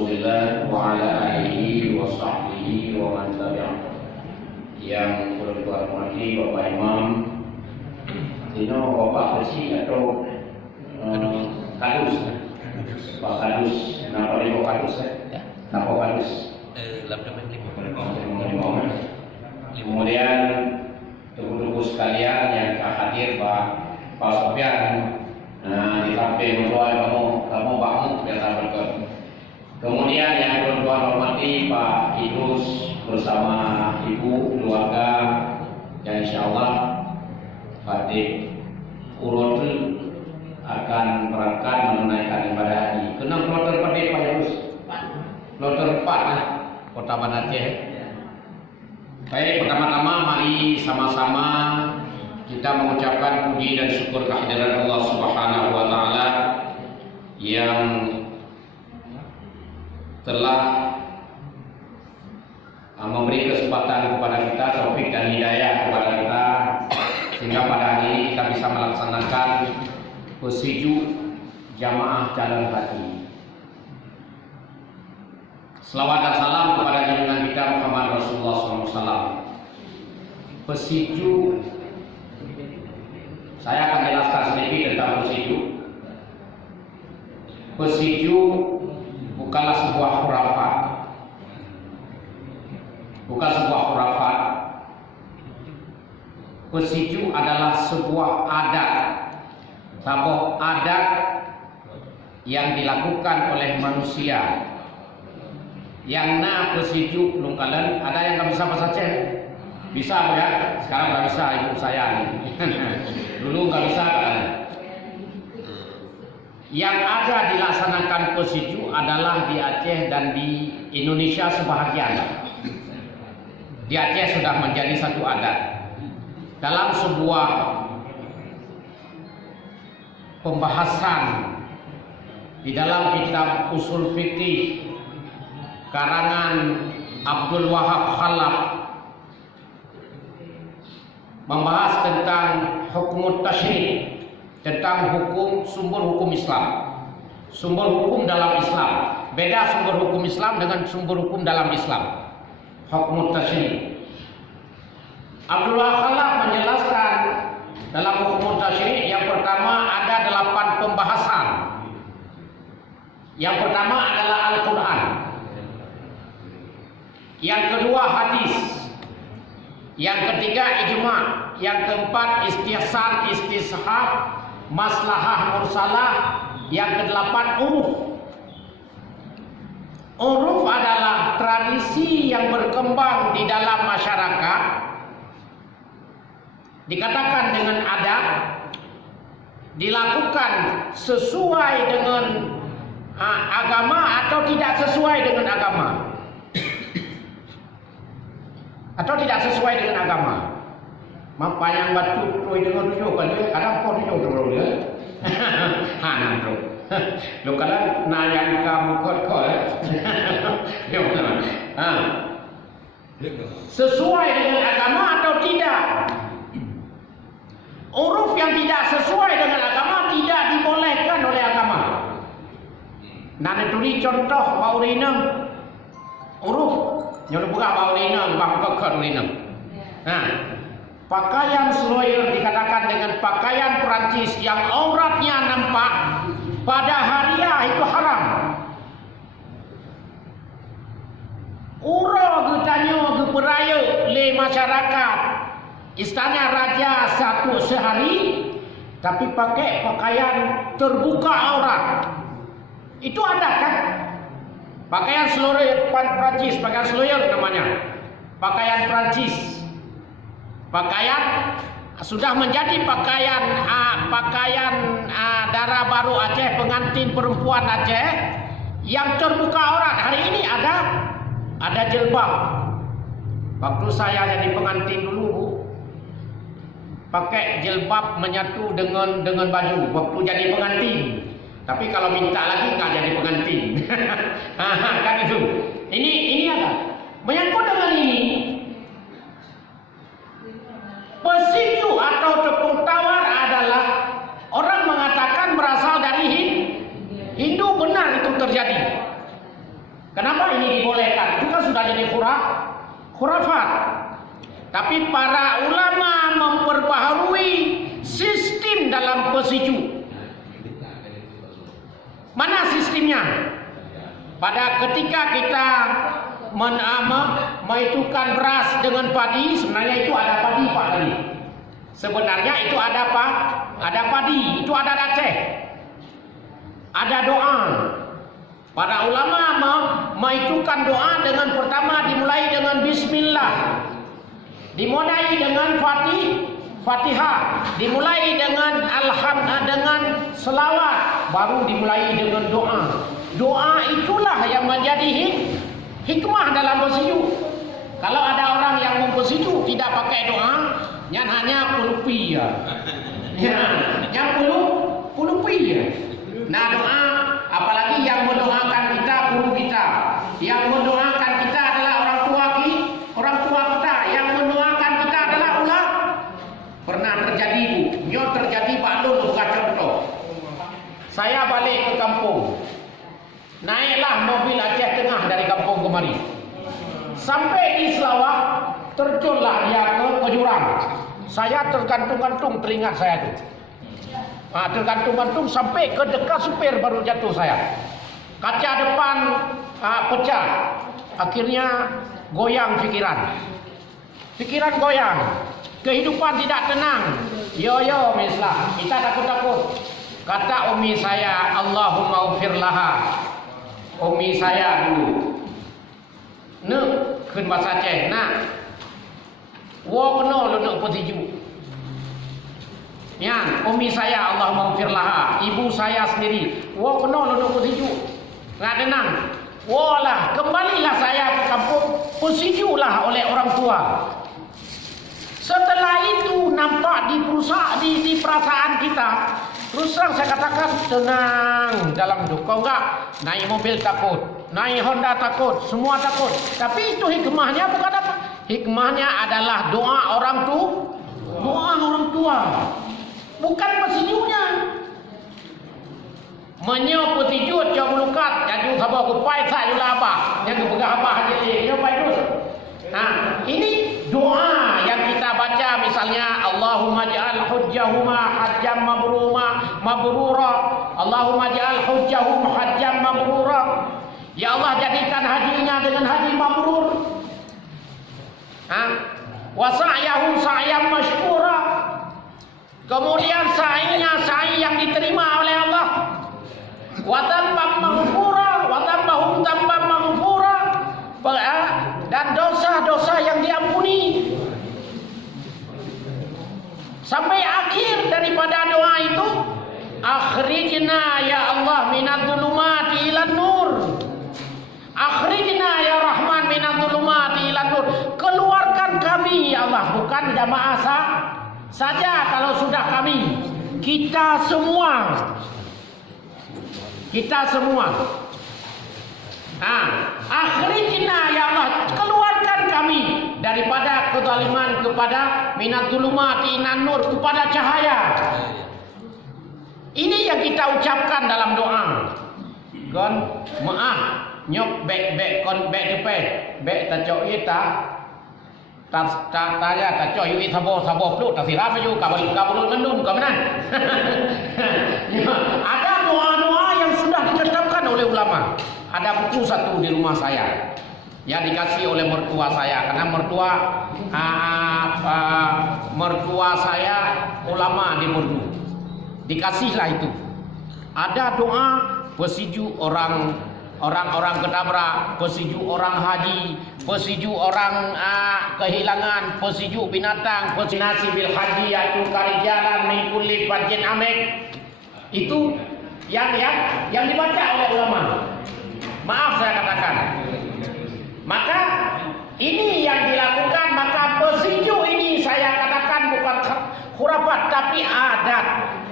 Rasulillah wa ala alihi wa sahbihi wa man tabi'ah. Yang berhormati Bapak Imam Dino, Bapak Besi atau Kadus, Pak Kadus, nama Ibu Kadus ya? Nama Kadus. Kemudian tubuh-tubuh sekalian yang hadir Pak Sofyan. Nah, di samping berdua kamu bangun biasa berkat. Kemudian yang berdua hormati Pak Idrus bersama ibu keluarga yang insyaallah pada urut akan berangkat menunaikan ibadah haji. Kenang kloter pada Pak Idrus? Kloter 4 lah, Kota Banda Aceh. Baik, pertama-tama mari sama-sama kita mengucapkan puji dan syukur kehadiran Allah Subhanahu wa taala yang telah memberi kesempatan kepada kita, taufik dan hidayah kepada kita, sehingga pada hari ini kita bisa melaksanakan pesiju jamaah jalan haji. Selawat dan salam kepada junjungan kita Muhammad Rasulullah SAW. Pesiju, saya akan jelaskan sedikit tentang pesiju. Pesiju bukanlah sebuah khurafat. Bukan sebuah khurafat. Pesiju adalah sebuah adat. Sebuah adat yang dilakukan oleh manusia. Yang pesiju lungkalan, ada yang nggak bisa bahasa Aceh? Bisa ya? Sekarang nggak bisa, ibu saya nih. Dulu nggak bisa kan? Yang ada dilaksanakan pesiju adalah di Aceh dan di Indonesia sebahagian. Di Aceh sudah menjadi satu adat. Dalam sebuah pembahasan di dalam kitab Usul Fikih karangan Abdul Wahab Khalaf membahas tentang hukum tasyri', tentang sumber hukum Islam. Sumber hukum dalam Islam. Beda sumber hukum Islam dengan sumber hukum dalam Islam. Hukum tasyri'. Abdul Wahab Khalaf menjelaskan dalam hukum tasyri' yang pertama ada 8 pembahasan. Yang pertama adalah Al-Quran. Yang kedua hadis. Yang ketiga ijma'. Yang keempat istihsan, istishab, maslahah mursalah. Yang kedelapan uruf. Uruf adalah tradisi yang berkembang di dalam masyarakat, dikatakan dengan adat, dilakukan sesuai dengan agama atau tidak sesuai dengan agama. Atau tidak sesuai dengan agama. Mapa yang batu tuh dengan tujuh kan dia kadang pun tujuh dulu dia. Hanan tuh. Lo kadang nanya kamu kau sesuai dengan agama atau tidak? Uruf yang tidak sesuai dengan agama tidak dibolehkan oleh agama. Nah, tuli contoh baurina uruf yang buka baurina bang kekerina. Nah, pakaian seloyer dikatakan dengan pakaian Perancis yang auratnya nampak pada hariah itu haram. Uro getanya ke peraya le masyarakat istana raja satu sehari tapi pakai pakaian terbuka aurat. Itu ada kan? Pakaian seloyer Perancis, pakaian seloyer namanya. Pakaian Perancis. Pakaian sudah menjadi pakaian darah baru Aceh, pengantin perempuan Aceh yang terbuka aurat. Hari ini ada jilbab. Waktu saya jadi pengantin dulu, Bu, pakai jilbab menyatu dengan baju waktu jadi pengantin. Tapi kalau minta lagi nggak jadi pengantin. Kan itu. Ini ada. Menyangkut dengan ini, pesiju atau tepung tawar adalah orang mengatakan berasal dari Hindu. Hindu, benar itu terjadi. ini dibolehkan, itu kan sudah jadi khurafat. Tapi para ulama memperbaharui sistem dalam pesiju. Mana sistemnya? Pada ketika kita menghitungkan beras dengan padi, sebenarnya itu ada padi Pak tadi. Sebenarnya itu ada apa? Ada padi, itu ada Aceh. Ada doa. Para ulama menghitungkan doa dengan pertama dimulai dengan bismillah. Dimulai dengan Fatihah, dimulai dengan alhamdulillah, dengan selawat, baru dimulai dengan doa. Doa itulah yang menjadi hikmah dalam bersiju. Kalau ada orang yang membersiju tidak pakai doa, yang hanya pulupi ya. Yang pulupi ya. Nah doa, apalagi yang mendoakan kita guru kita, yang mendoakan kita adalah orang tua kita, yang mendoakan kita adalah ulama. Pernah terjadi Bu, terjadi Pak Lul bukan contoh. Saya balik ke kampung, naiklah mobil Aceh Tengah dari kampung kemari. Sampai di Selawah, terjunlah dia ke jurang. Saya tergantung-gantung teringat saya tu. Tergantung-gantung sampai ke dekat supir baru jatuh saya. Kaca depan pecah. Akhirnya goyang pikiran. Pikiran goyang. Kehidupan tidak tenang. Yo mislah, kita takut-takut. Kata umi saya, Allahumma ufir laha. Umi saya dulu. Keun bahasa Aceh. Wo kena lu nak petiju. Ya, umi saya Allahumma ufir laha. Ibu saya sendiri. Wo kena lu nak petiju. Nggak tenang. Walah, kembalilah saya ke kampung. Petijulah oleh orang tua. Setelah itu nampak di perasaan kita. Terus terang saya katakan tenang dalam hidup. Kau enggak naik mobil takut, naik Honda takut, semua takut. Tapi itu hikmahnya bukan apa? Hikmahnya adalah doa orang tua. Bukan petijunya. Menyo petiju coba lukat, jadi sabar kupai tak jula apa. Yang kepegah apa jadi nyopai terus. Ini doa yang kita baca misalnya Allahumma ja'al hujjahuma hajjam mabrura. Allahumma ja'al hujjahum hajjam mabrura. Ya Allah jadikan hajinya dengan haji mabrur. Wa sa'yahu sa'yam mashkura. Kemudian sa'inya sa'i yang diterima oleh Allah. Wa tambam maghfura, wa tambahum tambam maghfura. Dan dosa-dosa yang diampuni. Sampai akhir daripada doa itu, akhrijna ya Allah minadh-dhulumati ilan nur. Akhrijna ya Rahman minadh-dhulumati ilan nur. Keluarkan kami ya Allah, bukan jamaah saja kalau sudah kami. Kita semua. Akhrijna ya Allah, keluarkan kami daripada kezaliman kepada minadh-dhulumati ilan nur, kepada cahaya. Ini yang kita ucapkan dalam doa. Kon maaf nyok bek kon bek depe bek tacok ita tanya tacok yu sabo plu tak silap ju kabul mendum ke mana. Ada doa-doa yang sudah ditetapkan oleh ulama. Ada buku satu di rumah saya yang dikasih oleh mertua saya, karena mertua saya ulama di Merdu. Dikasihlah itu. Ada doa pesiju orang kedabra, pesiju orang haji, pesiju orang kehilangan, pesiju binatang, pesiju bil haji yaitu karijalan min kulli fajin amek. Itu yang dibaca oleh ulama. Maaf saya katakan. Maka ini yang dilakukan, maka pesiju ini saya katakan bukan khurafat tapi